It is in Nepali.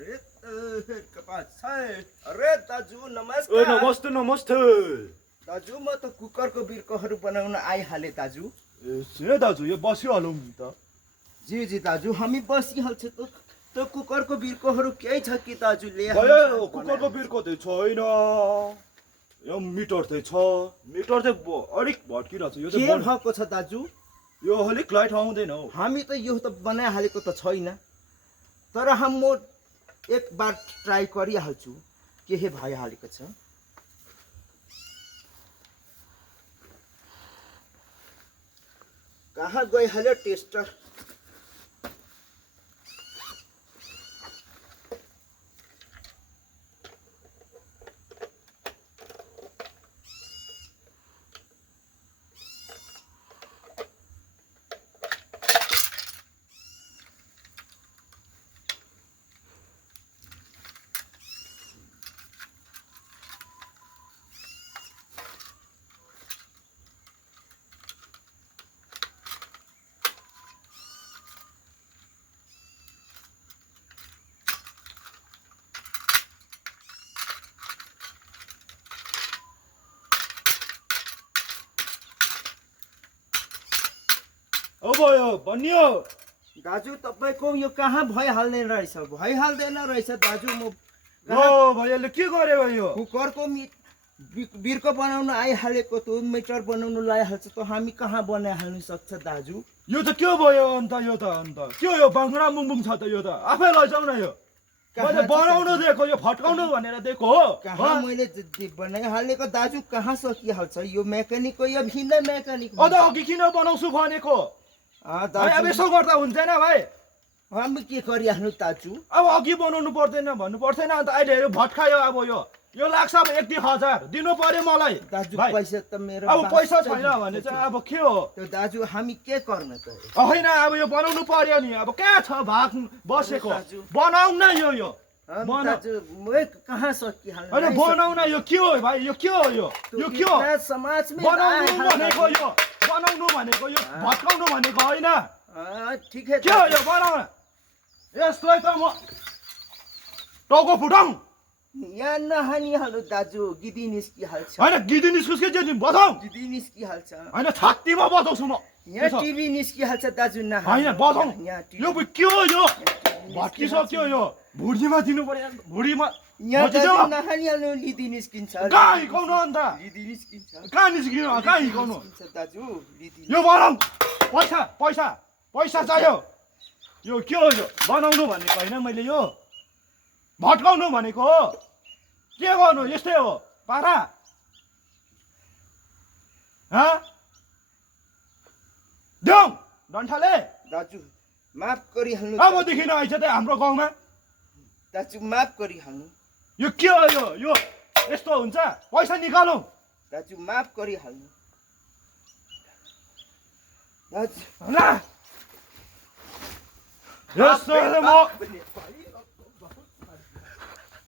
अरे कपास अरे दाजु नमस्कार नमस्ते नमस्ते दाजु म त कुकरको बिर्कोहरू बनाउन आइहालेँ दाजु ए दाजु यो बसिहालौँ नि त जी दाजु हामी बसिहाल्छ त कुकरको बिर्कोहरू केही छ कि दाजु कुकरको बिर्को चाहिँ छैन यो मिटर चाहिँ छ मिटर चाहिँ अलिक भट्किरहेको छ यो के चाहिँ भएको छ दाजु यो अलिक लाइट आउँदैन हौ हामी त यो त बनाइहालेको त छैन तर म एक बार ट्राई गरिहाल्छु के भइहालेको छ कहाँ गइहाल्यो टेस्टर अब यो बनियो दाजु तपाईँको यो कहाँ भइहाल्दैन रहेछ दाजु म हो भैयाले के गर्यो यो कुकरको बिर्को बनाउन आइहालेको त मिटर बनाउन लाइहाल्छ त हामी कहाँ बनाइहाल्नु सक्छ दाजु यो त के भयो अन्त यो त अन्त के हो यो बाङ्रा मुङमुङ छ त यो त आफै लैजाऊ न यो मैले बनाउनु दिएको यो फट्काउनु भनेर दिएको हो कहाँ मैले बनाइहालेको दाजु कहाँ सकिहाल्छ यो मेकानिकको यो भिन्दै मेकानिक अघि किन बनाउँछु भनेको अब यसो गर्दा हुन्थेन भाइ हामी के गरिहाल्नु दाजु अब अघि बनाउनु पर्दैन भन्नु पर्दैन अन्त अहिले भट्कायो अब यो लाग्छ अब 1-2 हजार दिनु पर्यो मलाई दाजु पैसा त मेरो अब पैसा छैन भने चाहिँ अब के हो त्यो दाजु हामी के गर्न त होइन अब यो बनाउनु पर्यो नि अब कहाँ छ भाग बसेको बनाऊ न यो दाजु म कहाँ सकिहाल्नु होइन बनाऊ न यो के हो भाइ यो के हो यो के हो समाजमा बनाउनु भनेको यो भट्काउनु भनेको होइन ठिकै के हो यो बनाउ न यसलाई त म टाउको फुटाउँ यहाँ नहानिहाल्नु दाजु गिदी निस्किहाल्छ होइन गिदी निस्कुस के बजाऊ गिदी निस्किहाल्छ होइन छातीमा बजाउँछु म यहाँ टिभी निस्किहाल्छ दाजु होइन बजाऊ यो के हो यो भट्किसक्यो यो भुँडीमा दिनु पर्यो भुँडीमा यहाँ दाजु नहानिहाल्नु लिदी निस्किन्छ कहाँ हिकाउनु अन्त लिदी निस्किन्छ कहाँ निस्किनु कहाँ हिकाउनु दाजु लिदी यो बनाऊ पैसा चाहियो यो के हो यो बनाउनु भनेको होइन मैले यो भट्काउनु भनेको हो के गर्नु यस्तै हो पारा देऊ डन्ठाले दाजु माफ गरिहाल्नु अबदेखि आइछ त हाम्रो गाउँमा दाजु माफ गरिहाल्नु यो के हो यो यस्तो हुन्छ पैसा निकालौँ दाजु माफ गरिहाल्नु दाजु ल यस्तो म